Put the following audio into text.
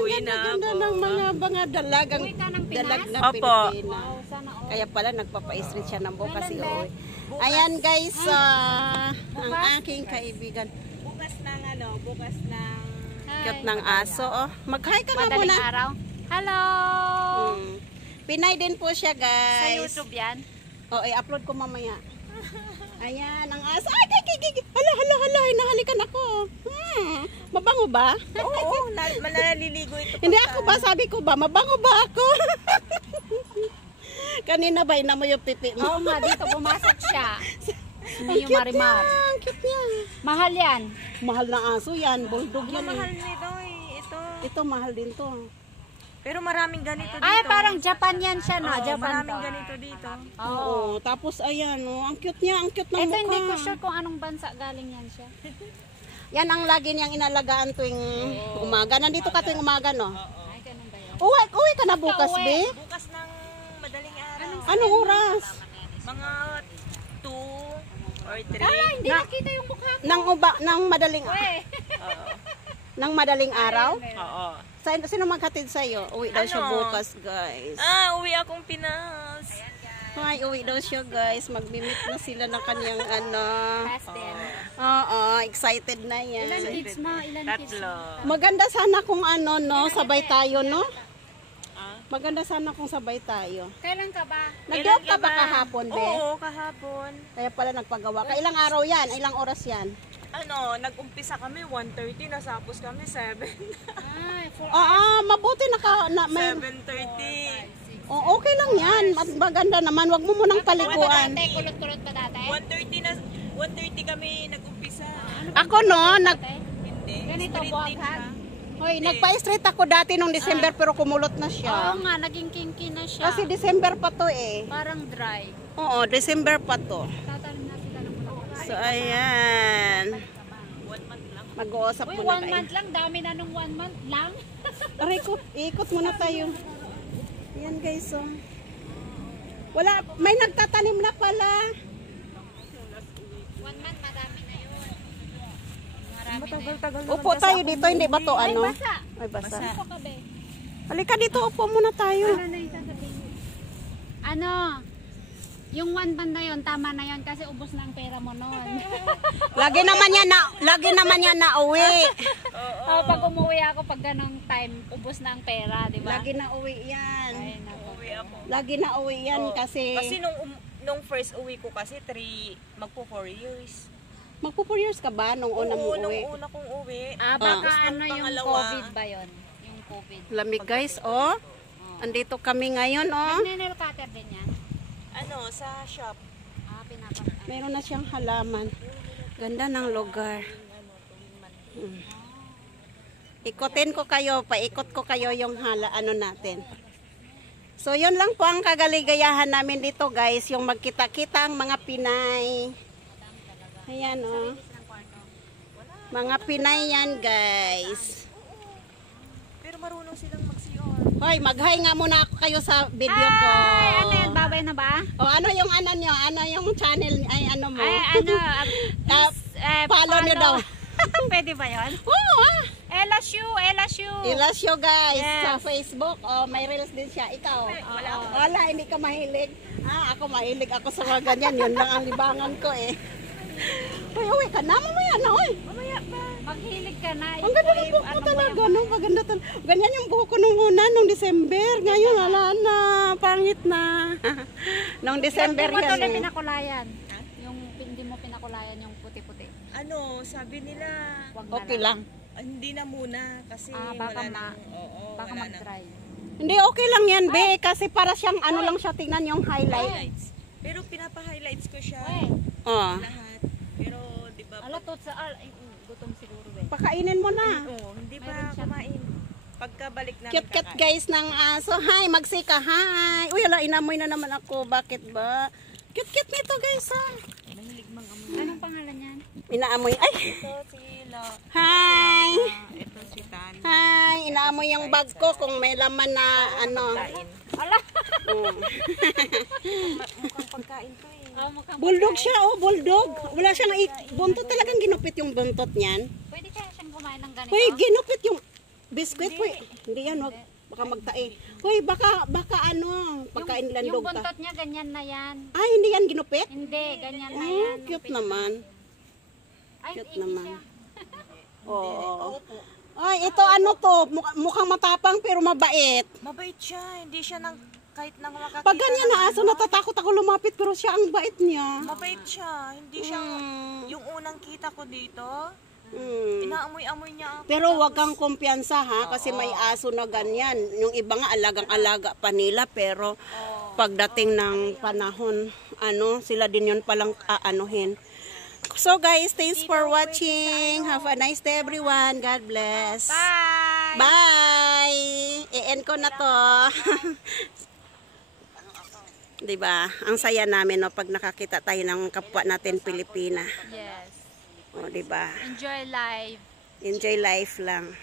Uwi na ako. Ganda ng mga dalagang dalag na Opo. Pilipina. Kaya pala nagpapa-street siya ng bukas si Uwi. Ayan guys, ang aking kaibigan. Bukas ng Cute ng aso. Oh. Mag-hi ka nga Madaling muna. araw. Hello! Pinay din po siya Sa guys. YouTube yan. Oh, i-upload ko mamaya. Ayan, ang aso. Ay, hala, hinahalikan ako. Mabango ba? Oo, naliligo ito. Hindi ako ba, sabi ko ba, mabango ba ako? Kanina ba, ina mo yung pipi mo? Oo nga, dito pumasok siya. Ang Yung Marimar. Ang cute niya. Mahal yan. Mahal na aso yan, bulldog yan. Mahal nito ito. Ito, mahal din to. Pero maraming ganito dito. Ay, parang Japan yan siya, no? Oo, Japan maraming to. ganito dito. Oo. Tapos ayan, oh, ang cute niya, ang cute ng Ito mukha. hindi ko sure kung anong bansa galing yan siya. Yan ang lagi niyang inalagaan tuwing umaga. Nandito ka tuwing umaga, no? Ay, ganun ba yun? Uwi ka na bukas, be? Bukas ng madaling araw. Anong oras? Mga 2 or 3. Hindi nakita yung mukha ko. Nang madaling nang madaling araw? Oo. Sino maghatid sa'yo? Uwi daw siya bukas, guys. Uwi akong Pinas. Ay, uwi daw siya, guys. Magmimit na sila ng kanyang Fast din. Oo, excited na yan. Ilan kids mo? Ilan kids mo? Maganda sana kung sabay tayo, no? Maganda sana kung sabay tayo. Kailan ka ba? Nag-job ka ba kahapon, be? Oo, kahapon. Kaya pala nagpagawa ka. Ilang araw yan? Ilang oras yan? Nag-umpisa kami 1:30, nasapos kami 7. Ay, Mabuti 7:30. okay lang yan. Maganda naman. Wag mo munang paliguan. kulot-kulot pa dati? 1:30 kami nag-umpisa. Ako, no? Hindi. Ganito, buwaghan. Hoy, nagpa-straight ako dati nung December pero kumulot na siya. Oo nga, naging kinky na siya. Kasi December pa to eh. Parang dry. Oo, December pa to. Tatanim na sila ng bulaklak. So, ayan. 1 month lang. Mag-uusap Uy, muna 1 tayo. month lang. Dami na nung 1 month lang. Aray ko, ikot muna tayo. Ayan guys, oh. Wala, may nagtatanim na pala. 1 month, madami na yun. Marami na yun. Upo tayo dito, hindi ba to Ay, ano? basa. Ay, basa. Upo ka, be. Halika dito, upo muna tayo. Ano na yung sasabihin? Ano? Yung 1 month na yun, tama na yun kasi ubos na ang pera mo noon. Lagi naman yan na uwi. Pag umuwi ako, pag ganong time, ubos na ang pera, di ba? Lagi na uwi yan. Ay, naku. Uwi ako. Lagi na uwi yan kasi Kasi nung first uwi ko kasi 4 years. magpo 4 years ka ba nung una mo uwi? Nung una kong uwi. Baka Tapos ano nung yung pangalawa, COVID ba yun? Yung COVID. Lamig guys, oh. Andito kami ngayon, oh. Nag-nail cutter din yan? sa shop. Meron na siyang halaman. Ganda ng lugar. Ikutin ko kayo, paikot ko kayo yung natin. So, yun lang po ang kagaligayahan namin dito, guys. Yung magkita-kita ang mga Pinay. Ayan, oh. Mga Pinay yan, guys. Pero marunong silang mag-CR. Hoy, mag-hi nga muna ako kayo sa video ko. Ay, ano yun? Babay na ba? O, ano yung ano nyo? Ano yung channel? Ay, ano mo? Ay, ano? Follow nyo daw. Pwede ba yun? Oo, Elashu. Ilasyo, guys. Yes. Sa Facebook. Oh, may reels din siya. Ikaw. Wala, hindi ka mahilig. Ako mahilig ako sa mga ganyan. Yun lang ang libangan ko eh. Uy, ka na. Mamaya na, uy. Mamaya pa. Maghilig ka na. Ang ganda ng buhok ko talaga. No? Maganda talaga. Ganyan yung buhok ko nung una, nung December. Ngayon, wala na. Pangit na. Nung December Hindi mo yan tuloy eh. pinakulayan. Yung hindi mo pinakulayan yung puti-puti. Sabi nila, Wag na Okay lang. hindi na muna kasi baka wala nang, baka wala mag-dry. Hindi, okay lang yan, be. Kasi para siyang ano lang siya. Tingnan yung highlight. highlights. Pero pinapa-highlights ko siya Oh. lahat. Pero di ba? Ala, gutom siguro eh. Pakainin mo na. Hindi pa kumain. Pagkabalik namin Cute-cute guys ng aso. Hi, magsika. Hi. Uy, ala, inamoy na naman ako. Bakit ba? Cute-cute nito guys. Anong pangalan yan? Inaamoy. Ay. Ito sila. Hi. Ito si Tan. Hi. Inaamoy yung bag ko kung may laman na ano. Ala! Mukhang pagkain to eh. Bulldog siya. Oh, bulldog. Wala siyang buntot. Talagang ginupit yung buntot niyan. Pwede kaya siyang kumain ng ganito? Uy, ginupit yung... Biskwit po. Hindi yan, wag. Baka magtae. Hoy, baka ano, pagkain nila Yung dog ka. buntot niya, ganyan na yan. Ay, hindi yan ginupit? Hindi, ganyan na yan. Cute naman. Ay, Cute ihi naman. siya. Oo. Ay, ito ano to, mukhang matapang pero mabait. Mabait siya, hindi siya kahit nang makakita. Pag ganyan na aso, natatakot ako lumapit pero siya ang bait niya. Mabait siya, hindi siya yung unang kita ko dito. Inaamoy-amoy niya ako. Pero wag kang kumpiyansa ha, kasi may aso na ganyan. Yung iba nga alagang-alaga pa nila, pero pagdating ng panahon, sila din yun palang aanuhin. So guys, thanks for watching. Have a nice day everyone. God bless. Bye! Bye! I-end ko na to. Diba? Ang saya namin no, pag nakakita tayo ng kapwa natin Pilipina. Yes. O, diba? Enjoy life. Enjoy life lang.